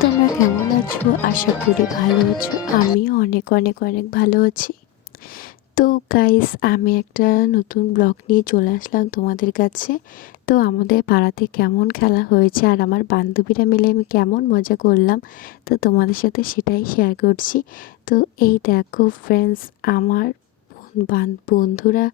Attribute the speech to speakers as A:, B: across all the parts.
A: তোমরা কেমন আছো? আশা করি ভালো আছো। আমিও অনেক অনেক অনেক ভালো আছি। তো গাইস আমি একটা নতুন ব্লগ নিয়ে চলে আসলাম তোমাদের কাছে। তো আমাদের পাড়াতে কেমন খেলা হয়েছে আর আমার বান্ধবীরা মিলে আমি কেমন মজা করলাম, তো তোমাদের সাথে সেটাই শেয়ার করছি। তো এই দেখো ফ্রেন্ডস আমার বান- বন্ধুরা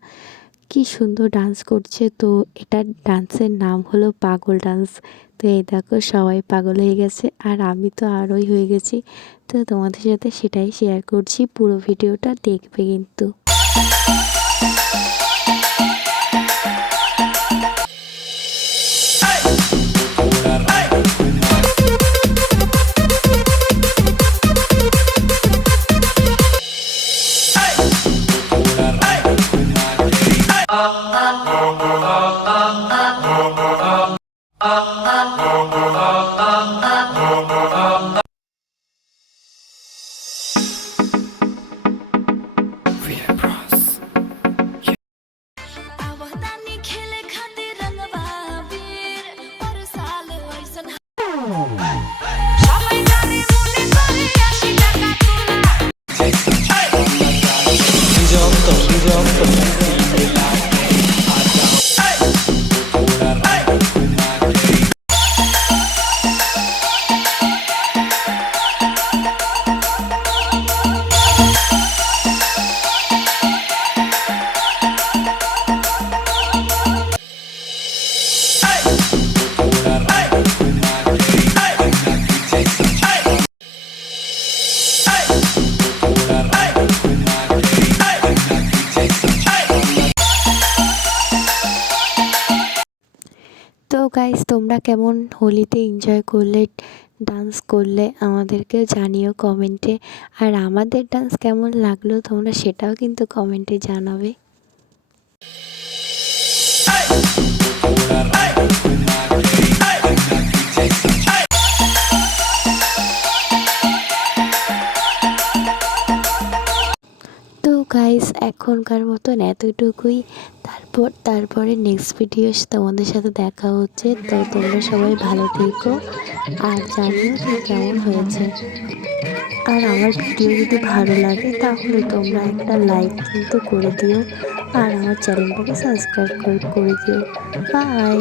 A: কি সুন্দর ডান্স করছে। তো এটা ডান্সের নাম হলো পাগল ডান্স তো এই দেখো সবাই পাগল হয়ে গেছে আর আমি তো আরোই হয়ে গেছি। তো তোমাদের সাথে সেটাই শেয়ার করছি। পুরো ভিডিওটা দেখবে কিন্তু। 아. গাইস তোমরা কেমন হোলিতে এনজয় করলে ডান্স করলে, আমাদেরকে জানিও কমেন্টে আর আমাদের ডান্স কেমন লাগল, তোমরা সেটাও কিন্তু কমেন্টে জানাবে। গাইস এখনকার মতন এতটুকুই। তারপর, তারপরে নেক্সট ভিডিও তোমাদের সাথে দেখা হচ্ছে। তো তোমরা সবাই ভালো থেকো। আর জানিও যে কেমন হয়েছে। আর আমার ভিডিও যদি ভালো লাগে, তাহলে তোমরা একটা লাইক কিন্তু করে দিও। আর আমার চ্যানেলটাকে সাবস্ক্রাইব করে দিও। বাই